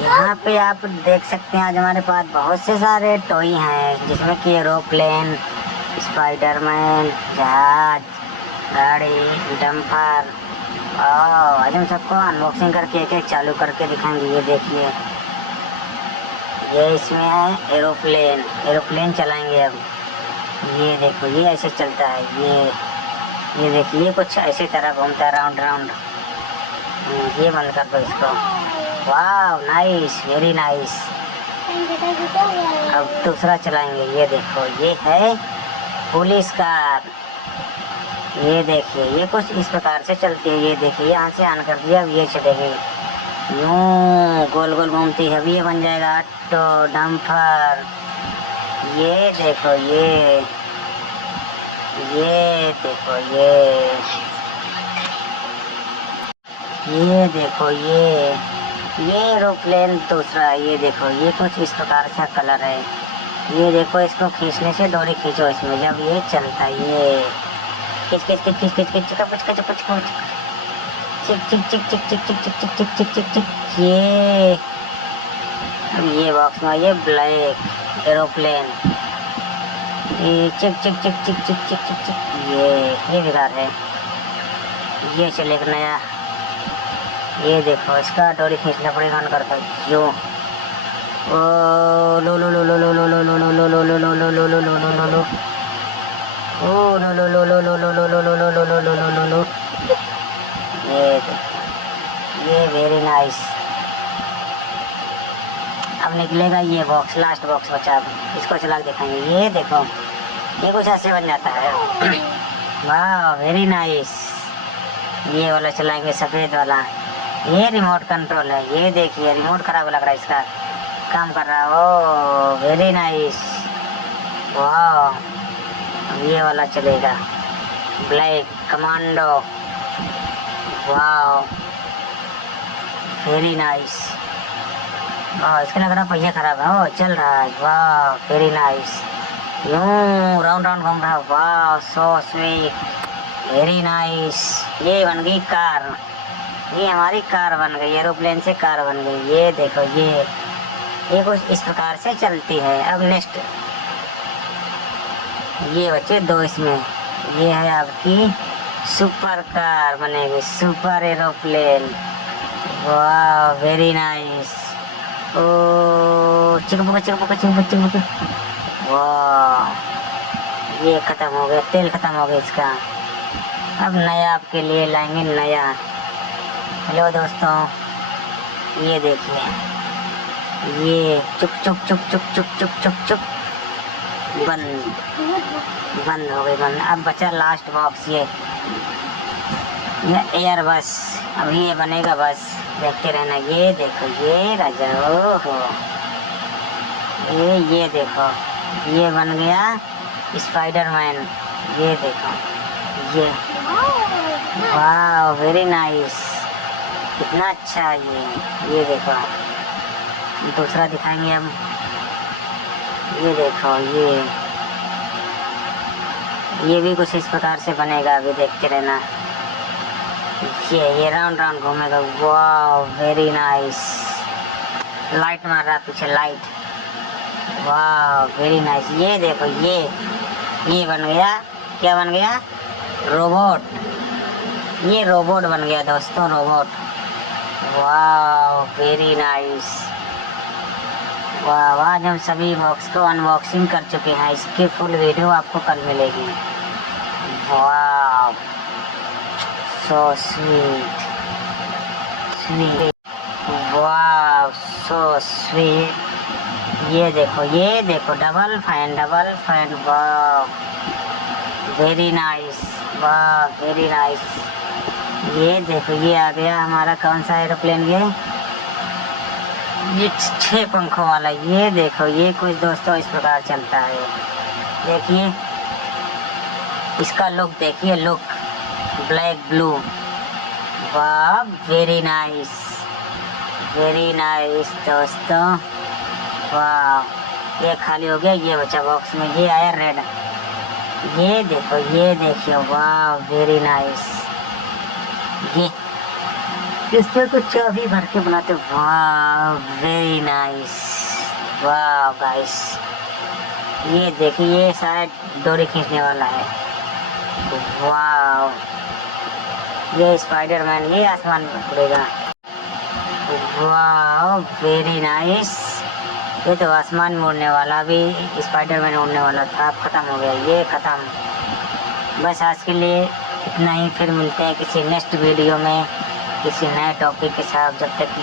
यहाँ पे आप देख सकते हैं आज हमारे पास बहुत से सारे टॉय हैं, जिसमें कि एरोप्लेन, स्पाइडरमैन, जहाज, गाड़ी, डंपर। आज हम सबको अनबॉक्सिंग करके एक एक चालू करके दिखाएंगे। ये देखिए, ये इसमें है एरोप्लेन। एरोप्लेन चलाएंगे अब। ये देखो, ये ऐसे चलता है। ये देखिए, ये कुछ ऐसे तरह घूमता है, राउंड राउंड। ये बंद कर दो इसको। वाह, नाइस, वेरी नाइस। अब दूसरा चलाएंगे। ये देखो, ये है पुलिस कार। ये देखिए, ये कुछ इस प्रकार से चलती है। ये देखिए, यहाँ से ऑन कर दिया, अब ये चलेगी, यूं गोल गोल घूमती है। अब ये बन जाएगा ऑटो, डंपर। ये देखो, ये देखो, ये देखो, ये एरोप्लेन दूसरा। ये देखो, ये कुछ इस प्रकार का कलर है। ये देखो, इसको खींचने से डोरी खींचो इसमें, जब ये चलता है। ये खींच खींच खींच खींच खींच खींच चिक चिक चिक चिक चिक चिक चिक चिक चिक चिक चिक चिक। ये अब ये बॉक्स में ये ब्लैक एरोप्लेन। ये चिक चिक चिक चिक चिक चिक चिक चिक। ये बेकार है। ये चलेगा नया। ये देखो, इसका डोरी खींचना पड़ेगा, ऑन करता जो। ओ लो लो लो लो लो लो लो लो लो लो लो लो लो लो लो लो लो लो लो। ओ लो लो लो लो लो लो लो लो लो लो लो लो लो लो लो। ये देखो, ये वेरी नाइस। अब निकलेगा ये बॉक्स, लास्ट बॉक्स बचा। अब इसको चला के दिखाएंगे। ये देखो, ये कुछ ऐसे बन जाता है। वाह, वेरी नाइस। ये वाला चलाएंगे, सफेद वाला। ये रिमोट कंट्रोल है। ये देखिए, रिमोट खराब लग रहा है, इसका काम कर रहा है। ओ वेरी नाइस। वाह, ये वाला चलेगा, ब्लैक कमांडो। वाह, वेरी नाइस। इसका लग रहा पहिया खराब है। ओ चल रहा है। वाह, वेरी नाइस। यूं राउंड राउंड घूम रहा है। वाह, सो स्वीट, वेरी नाइस। ये बन गई कार। ये हमारी कार बन गई, एरोप्लेन से कार बन गई। ये देखो, ये कुछ इस प्रकार से चलती है। अब नेक्स्ट, ये बच्चे दो इसमें। ये है आपकी सुपर कार बनेगी, सुपर एरोप्लेन। वाह, वेरी नाइस। ओ चिकबुक चिकबुक चिकबुक चिकबुक। वाह, ये खत्म हो गया, तेल खत्म हो गया इसका। अब नया आपके लिए लाएंगे, नया। हेलो दोस्तों, ये देखिए, ये चुक चुक चुक चुक चुक चुक चुक चुक बंद बंद हो गई, बंद। अब बचा लास्ट बॉक्स, ये एयर बस। अब ये बनेगा बस, देखते रहना। ये देखो, ये राजा, हो ये देखो, ये बन गया स्पाइडरमैन। ये देखो, ये वाह, वेरी नाइस, कितना अच्छा है ये देखो। दूसरा दिखाएंगे हम। ये देखो, ये भी कुछ इस प्रकार से बनेगा, अभी देखते रहना। ये राउंड राउंड घूमेगा। वाह, वेरी नाइस। लाइट मार रहा पीछे, लाइट। वाह, वेरी नाइस। ये देखो, ये बन गया, क्या बन गया? रोबोट। ये रोबोट बन गया दोस्तों, रोबोट। वाह, वेरी नाइस। वाह, आज हम सभी बॉक्स को अनबॉक्सिंग कर चुके हैं। इसकी फुल वीडियो आपको कल मिलेगी। वाह, सो स्वीट, वाह, सो स्वीट। ये देखो, डबल फैन, डबल फैन। वाह, वेरी नाइस। वाह, वेरी नाइस। ये देखो, ये आ गया हमारा कौन सा एरोप्लेन? ये 6 पंखों वाला। ये देखो, ये कुछ दोस्तों इस प्रकार चलता है। देखिए, इसका लुक देखिए, लुक ब्लैक ब्लू। वाह, वेरी नाइस, वेरी नाइस दोस्तों। वाह, ये खाली हो गया, ये बचा बॉक्स में। ये आया रेड। ये देखो, ये देखिए। वाह, वेरी नाइस। इसमें कुछ चाबी भर के बनाते। वाह वेरी नाइस। वाह गाइस, ये देखिए, ये शायद डोरी खींचने वाला है। वाह, ये स्पाइडरमैन ये आसमान में उड़ेगा। वाह वेरी नाइस। ये तो आसमान में उड़ने वाला, अभी स्पाइडरमैन उड़ने वाला था, अब खत्म हो गया, ये खत्म। बस आज के लिए इतना ही, फिर मिलते हैं किसी नेक्स्ट वीडियो में किसी नए टॉपिक के साथ। जब तक